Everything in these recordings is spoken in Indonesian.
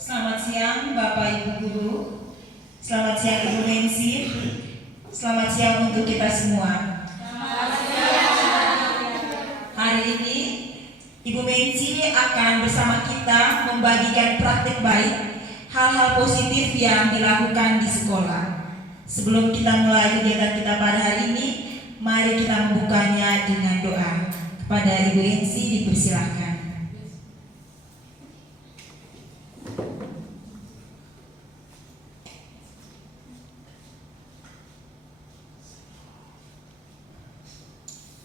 Selamat siang Bapak Ibu Guru, selamat siang Ibu Mensi, selamat siang untuk kita semua. Hari ini Ibu Mensi akan bersama kita membagikan praktik baik, hal-hal positif yang dilakukan di sekolah. Sebelum kita mulai kegiatan kita pada hari ini, mari kita membukanya dengan doa. Kepada Ibu Mensi dipersilahkan.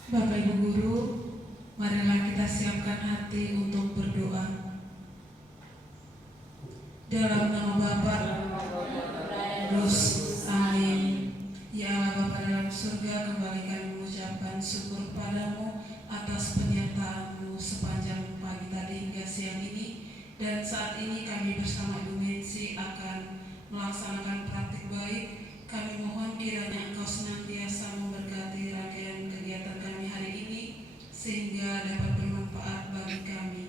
Bapak Ibu Guru, marilah kita siapkan hati untuk berdoa. Dalam nama Bapa, Terus, amin. Ya Allah Bapa dalam surga, kembali kami mengucapkan syukur padamu atas penyertaan-Mu sepanjang pagi tadi hingga siang ini. Dan saat ini kami bersama Ibu Mensi akan melaksanakan praktik baik. Kami mohon kiranya Engkau senantiasa memberkati rangkaian kegiatan kami hari ini sehingga dapat bermanfaat bagi kami.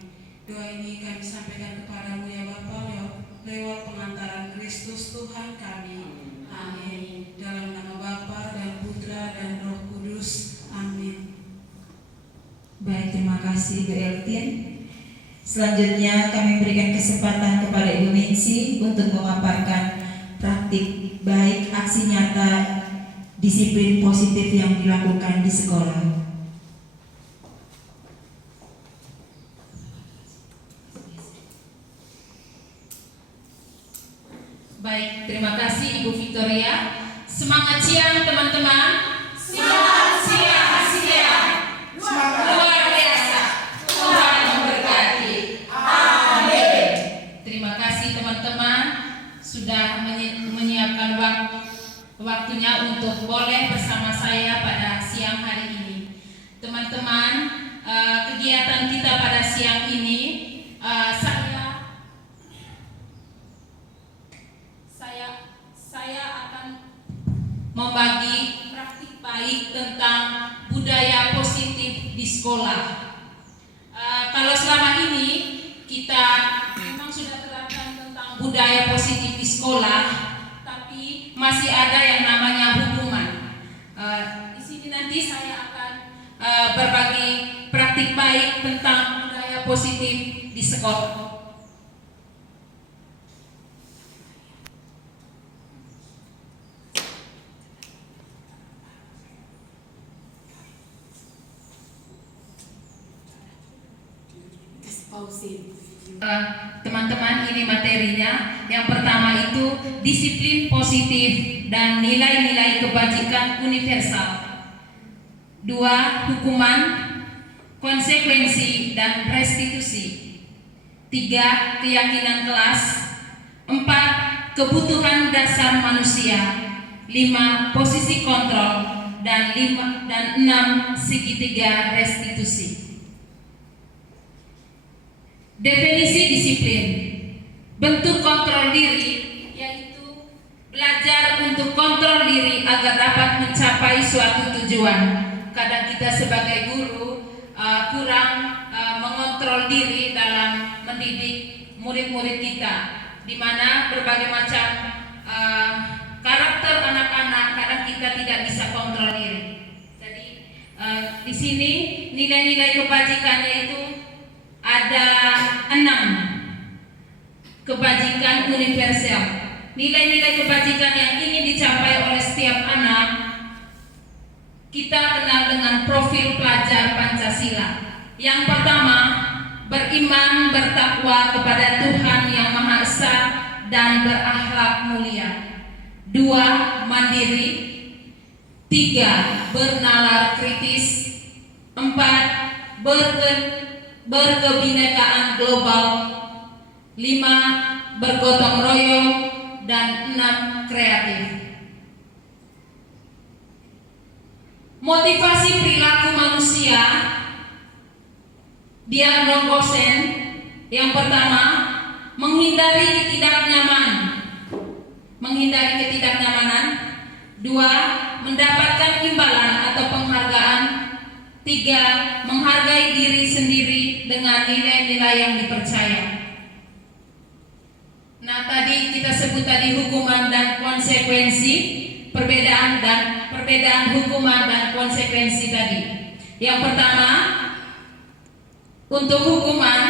Doa ini kami sampaikan kepadamu ya Bapa lewat pengantaran Kristus Tuhan kami. Amin. Dalam nama Bapa dan Putra dan Roh Kudus. Amin. Baik, terima kasih Bu Eltin. Selanjutnya kami berikan kesempatan kepada Ibu Mensi untuk memaparkan praktik baik aksi nyata disiplin positif yang dilakukan di sekolah. Baik, terima kasih Ibu Victoria. Semangat siang teman-teman. Semangat siang. Luar biasa. Tuhan memberkati. Amin. Terima kasih teman-teman sudah menyiapkan waktunya untuk boleh bersama saya pada siang hari ini. Teman-teman, kegiatan kita pada siang ini saya akan membagi praktik baik tentang budaya positif di sekolah. Kalau selama ini kita memang sudah terapkan tentang budaya positif di sekolah, tapi masih ada yang namanya hukuman. Di sini nanti saya akan berbagi praktik baik tentang budaya positif di sekolah. Teman-teman, ini materinya. Yang pertama itu disiplin positif dan nilai-nilai kebajikan universal. 2. Hukuman, konsekuensi dan restitusi. 3. Keyakinan kelas. 4. Kebutuhan dasar manusia. 5. Posisi kontrol dan 6. Segitiga restitusi. Definisi disiplin. Bentuk kontrol diri yaitu belajar untuk kontrol diri agar dapat mencapai suatu tujuan. Kadang kita sebagai guru kurang mengontrol diri dalam mendidik murid-murid kita, di mana berbagai macam karakter anak-anak kadang kita tidak bisa kontrol diri. Jadi di sini nilai-nilai kebajikannya itu ada 6 kebajikan universal. Nilai-nilai kebajikan yang ingin dicapai oleh setiap anak kita kenal dengan profil pelajar Pancasila. Yang pertama, beriman, bertakwa kepada Tuhan Yang Maha Esa dan berakhlak mulia. 2. Mandiri. 3. Bernalar kritis. 4. Berkebinekaan global. 5. Bergotong royong. Dan 6. Kreatif. Motivasi perilaku manusia di Arnold Gosen. Yang pertama, menghindari ketidaknyamanan. 2. Mendapatkan imbalan atau penghargaan. 3. Menghargai diri sendiri dengan nilai-nilai yang dipercaya. sebut tadi hukuman dan konsekuensi, perbedaan hukuman dan konsekuensi tadi. Yang pertama, untuk hukuman,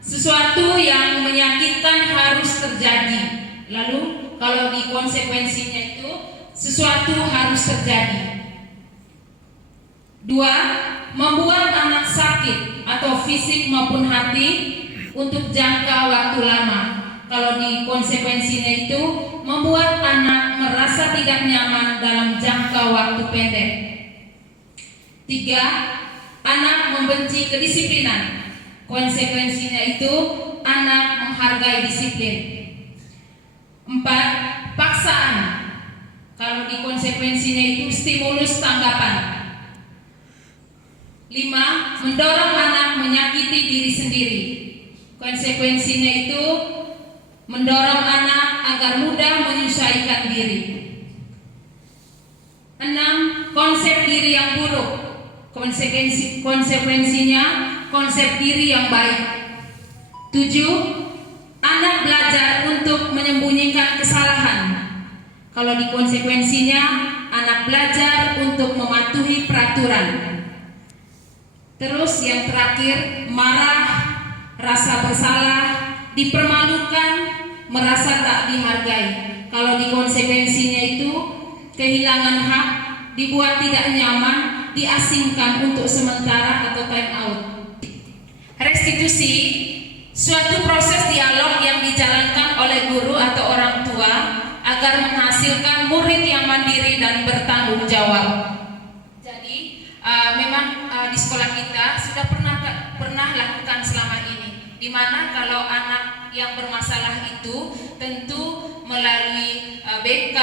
sesuatu yang menyakitkan harus terjadi. Lalu kalau di konsekuensinya itu sesuatu harus terjadi. 2. Membuat anak sakit atau fisik maupun hati untuk jangka waktu lama. Kalau di konsekuensinya itu membuat anak merasa tidak nyaman dalam jangka waktu pendek. 3. Anak membenci kedisiplinan. Konsekuensinya itu anak menghargai disiplin. 4. Paksaan. Kalau di konsekuensinya itu stimulus tanggapan. 5. Mendorong anak menyakiti diri sendiri. Konsekuensinya itu mendorong anak agar mudah menyesuaikan diri. 6. Konsep diri yang buruk. Konsekuensinya konsep diri yang baik. 7. Anak belajar untuk menyembunyikan kesalahan. Kalau di konsekuensinya anak belajar untuk mematuhi peraturan. Terus yang terakhir, marah, rasa bersalah, dipermalukan, merasa tak dihargai. Kalau di konsekuensinya itu kehilangan hak, dibuat tidak nyaman, diasingkan untuk sementara atau time out. Restitusi, suatu proses dialog yang dijalankan oleh guru atau orang tua agar menghasilkan murid yang mandiri dan bertanggung jawab. Jadi memang di sekolah kita sudah pernah lakukan selama ini, di mana kalau anak yang bermasalah itu tentu melalui BK,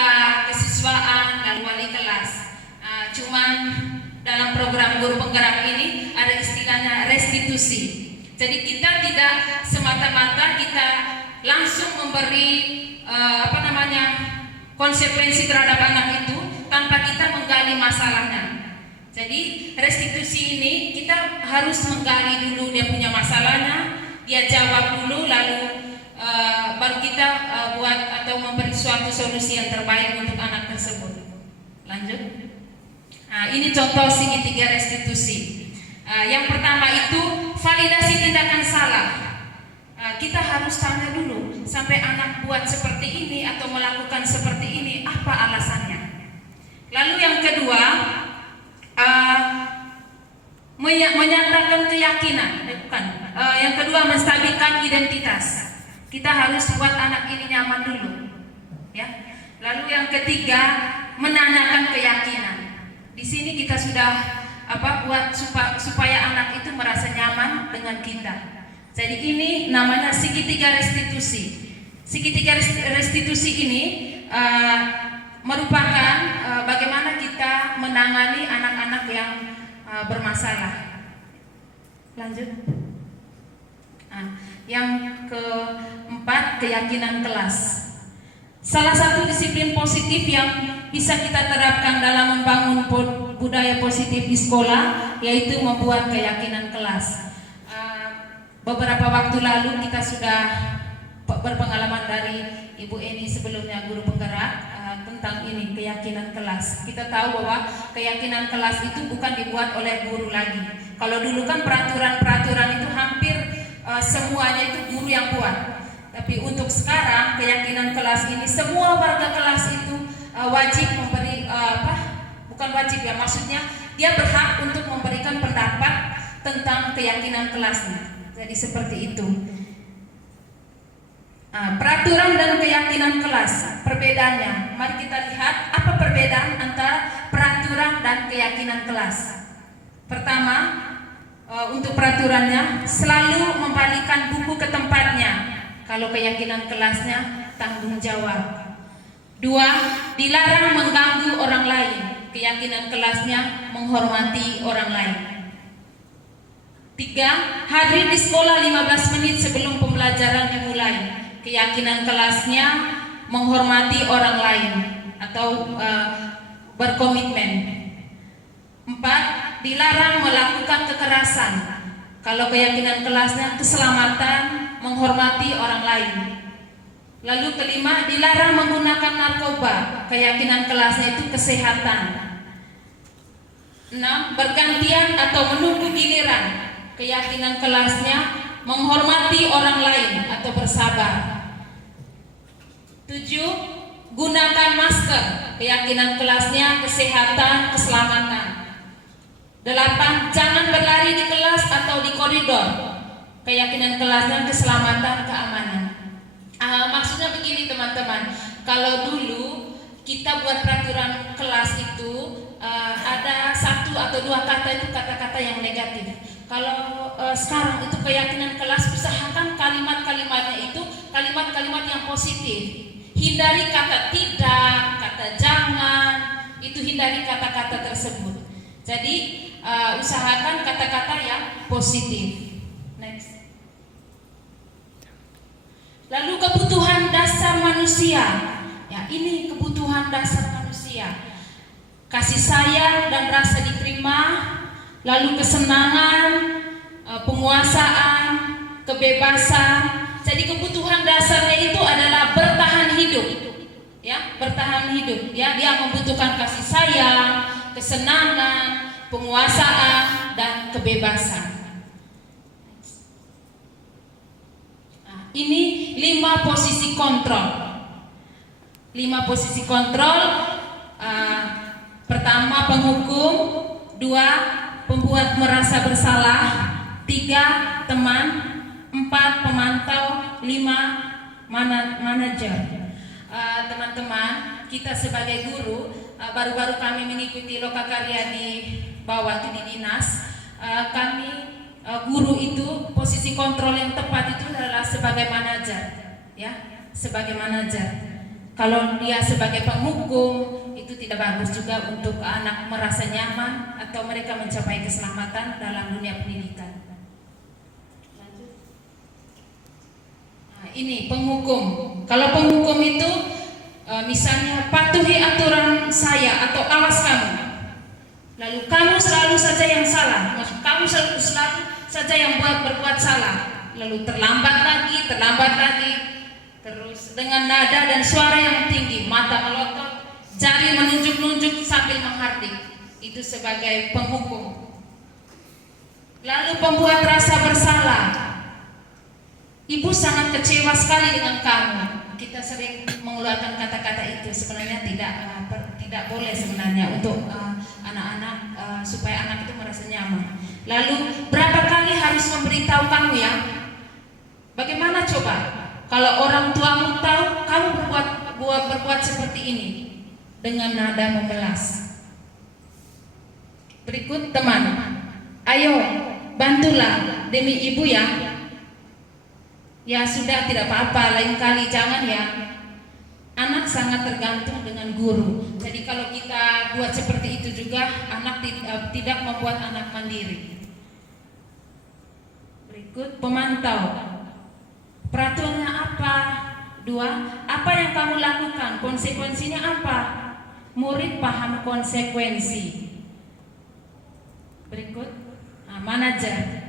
kesiswaan, dan wali kelas. Cuman dalam program guru penggerak ini ada istilahnya restitusi. Jadi kita tidak semata-mata kita langsung memberi konsekuensi terhadap anak itu tanpa kita menggali masalahnya. Jadi restitusi ini kita harus menggali dulu dia punya masalahnya, dia jawab dulu, lalu baru kita buat atau memberi suatu solusi yang terbaik untuk anak tersebut. Lanjut. Nah, ini contoh segitiga restitusi. Yang pertama itu validasi tindakan salah. Kita harus tanya dulu sampai anak buat seperti ini atau melakukan seperti ini, apa alasannya. Lalu yang kedua, menyatakan keyakinan, yang kedua menstabilkan identitas. Kita harus buat anak ini nyaman dulu, ya. Lalu yang ketiga, menanyakan keyakinan. Di sini kita sudah buat supaya anak itu merasa nyaman dengan kita. Jadi ini namanya segitiga restitusi. Segitiga restitusi ini merupakan bagaimana kita menangani anak-anak yang bermasalah. Lanjut. Yang keempat, keyakinan kelas. Salah satu disiplin positif yang bisa kita terapkan dalam membangun budaya positif di sekolah yaitu membuat keyakinan kelas. Beberapa waktu lalu kita sudah berpengalaman dari Ibu Eni sebelumnya guru penggerak tentang ini keyakinan kelas. Kita tahu bahwa keyakinan kelas itu bukan dibuat oleh guru lagi. Kalau dulu kan peraturan-peraturan itu hampir semuanya itu guru yang buat. Tapi untuk sekarang keyakinan kelas ini semua warga kelas itu wajib memberi bukan wajib ya, maksudnya dia berhak untuk memberikan pendapat tentang keyakinan kelasnya. Jadi seperti itu. Peraturan dan keyakinan kelas, perbedaannya. Mari kita lihat apa perbedaan antara peraturan dan keyakinan kelas. Pertama, untuk peraturannya selalu membalikkan buku ke tempatnya. Kalau keyakinan kelasnya tanggung jawab. 2, dilarang mengganggu orang lain. Keyakinan kelasnya menghormati orang lain. 3, hadir di sekolah 15 menit sebelum pembelajaran dimulai. Keyakinan kelasnya menghormati orang lain atau berkomitmen. 4, dilarang melakukan kekerasan. Kalau keyakinan kelasnya keselamatan, menghormati orang lain. Lalu kelima, dilarang menggunakan narkoba. Keyakinan kelasnya itu kesehatan. 6. Bergantian atau menunggu giliran. Keyakinan kelasnya menghormati orang lain atau bersabar. 7. Gunakan masker. Keyakinan kelasnya kesehatan, keselamatan. 8. Jangan berlari di kelas atau di koridor. Keyakinan kelasnya keselamatan, keamanan. Maksudnya begini teman-teman, kalau dulu kita buat peraturan kelas itu ada 1 atau 2 kata itu kata-kata yang negatif. Kalau sekarang itu keyakinan kelas, usahakan kalimat-kalimatnya itu kalimat-kalimat yang positif. Hindari kata tidak, kata jangan, itu hindari kata-kata tersebut. Jadi usahakan kata-kata yang positif. Next. Lalu kebutuhan dasar manusia. Ya, ini kebutuhan dasar manusia. Kasih sayang dan rasa diterima, lalu kesenangan, penguasaan, kebebasan. Jadi kebutuhan dasarnya itu adalah bertahan hidup. Ya, bertahan hidup. Ya, dia membutuhkan kasih sayang, kesenangan, penguasaan dan kebebasan. Ini 5 posisi kontrol. 5 posisi kontrol. Pertama penghukum, 2 pembuat merasa bersalah, 3 teman, 4 pemantau, 5 manajer. Teman-teman, kita sebagai guru, baru-baru kami mengikuti lokakarya di bawah itu di dinas. Kami guru itu posisi kontrol yang tepat itu adalah sebagai manajer, ya, sebagai manajer. Kalau dia sebagai penghukum itu tidak bagus juga untuk anak merasa nyaman atau mereka mencapai keselamatan dalam dunia pendidikan. Nah, ini penghukum. Kalau penghukum itu misalnya patuhi aturan saya atau awas kamu. Lalu kamu selalu saja yang salah, kamu selalu saja yang berbuat salah. Lalu terlambat lagi, terus dengan nada dan suara yang tinggi, mata melotot, jari menunjuk-nunjuk sambil menghardik. Itu sebagai penghukum. Lalu pembuat rasa bersalah. Ibu sangat kecewa sekali dengan kamu. Kita sering mengeluarkan kata-kata itu, sebenarnya tidak boleh sebenarnya untuk anak-anak supaya anak itu merasa nyaman. Lalu berapa kali harus memberitahu kamu ya? Bagaimana coba kalau orang tuamu tahu kamu berbuat seperti ini dengan nada memelas? Berikut teman, ayo bantulah demi ibu ya. Ya sudah, tidak apa-apa, lain kali jangan ya. Anak sangat tergantung dengan guru. Jadi kalau kita buat seperti itu juga, anak tidak membuat anak mandiri. Berikut pemantau. Peraturannya apa? 2. Apa yang kamu lakukan? Konsekuensinya apa? Murid paham konsekuensi. Berikut manajer.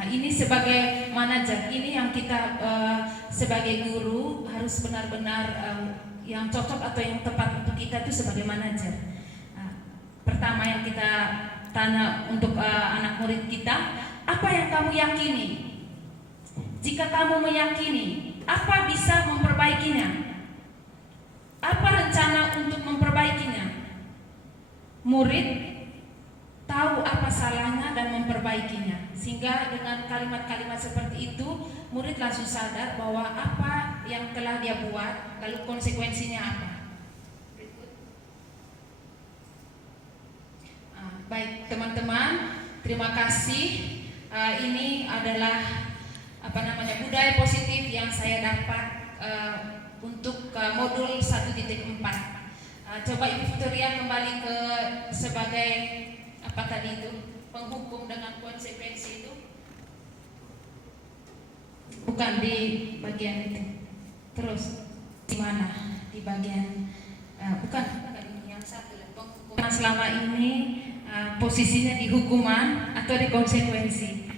Ini sebagai manajer, ini yang kita sebagai guru harus benar-benar yang cocok atau yang tepat untuk kita itu sebagai manajer. Pertama yang kita tanya untuk anak murid kita, apa yang kamu yakini? Jika kamu meyakini, apa bisa memperbaikinya? Apa rencana untuk memperbaikinya? Murid tahu apa salahnya dan memperbaikinya, sehingga dengan kalimat-kalimat seperti itu murid langsung sadar bahwa apa yang telah dia buat lalu konsekuensinya apa. Baik teman-teman, terima kasih. Ini adalah budaya positif yang saya dapat untuk modul 1.4. Coba Ibu Victoria kembali ke sebagai apa tadi itu, penghukum dengan konsekuensi itu, bukan di bagian itu. Terus di mana? Di bagian bukan yang satu, penghukuman selama ini posisinya di hukuman atau di konsekuensi?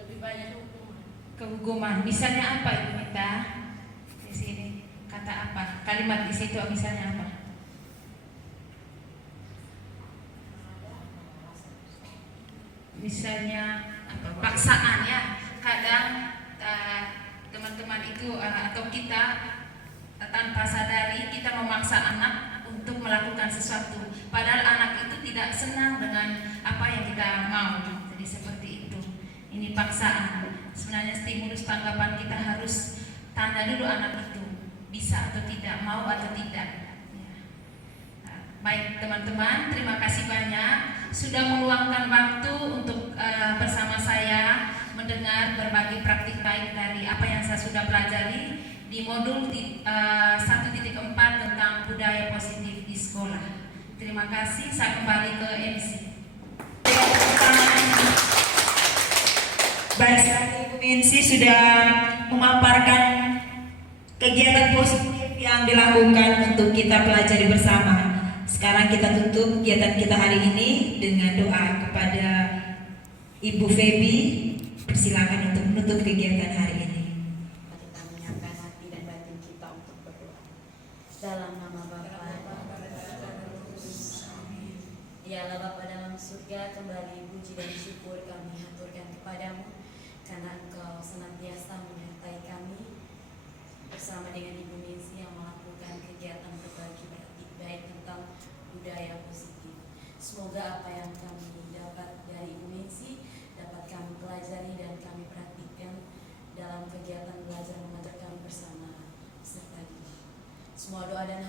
Lebih banyak hukuman. kehukuman. Misalnya apa Ibu Mita? Di sini kata apa? Kalimat di situ misalnya apa? Misalnya apa? Paksaan ya. Kadang teman-teman itu atau kita tanpa sadari kita memaksa anak untuk melakukan sesuatu. Padahal anak itu tidak senang dengan apa yang kita mau. Jadi seperti itu. Ini paksaan. Sebenarnya stimulus tanggapan kita harus tanda dulu anak itu bisa atau tidak, mau atau tidak. Ya. Nah, baik teman-teman, terima kasih banyak sudah meluangkan waktu untuk bersama saya mendengar berbagai praktik baik dari apa yang saya sudah pelajari di modul 1.4 tentang budaya positif di sekolah. Terima kasih, saya kembali ke MC. Baik, Ibu Mensi sudah memaparkan kegiatan positif yang dilakukan untuk kita pelajari bersama. Sekarang kita tutup kegiatan kita hari ini dengan doa kepada Ibu Feby. Persilakan untuk menutup kegiatan hari ini. Kita menyiapkan hati dan batin kita untuk berdoa. Dalam nama Bapa, ya Allah Bapa dalam surga, kembali puji dan syukur kami haturkan kepadamu karena Engkau senantiasa menyertai kami bersama dengan Ibu Mensi yang melakukan kegiatan berbagi praktik baik tentang budaya positif. Semoga apa yang kami dapat dari Ibu Mensi dapat kami pelajari dan kami praktikkan dalam kegiatan belajar mengajar kami bersama serta dia. Semua doa dan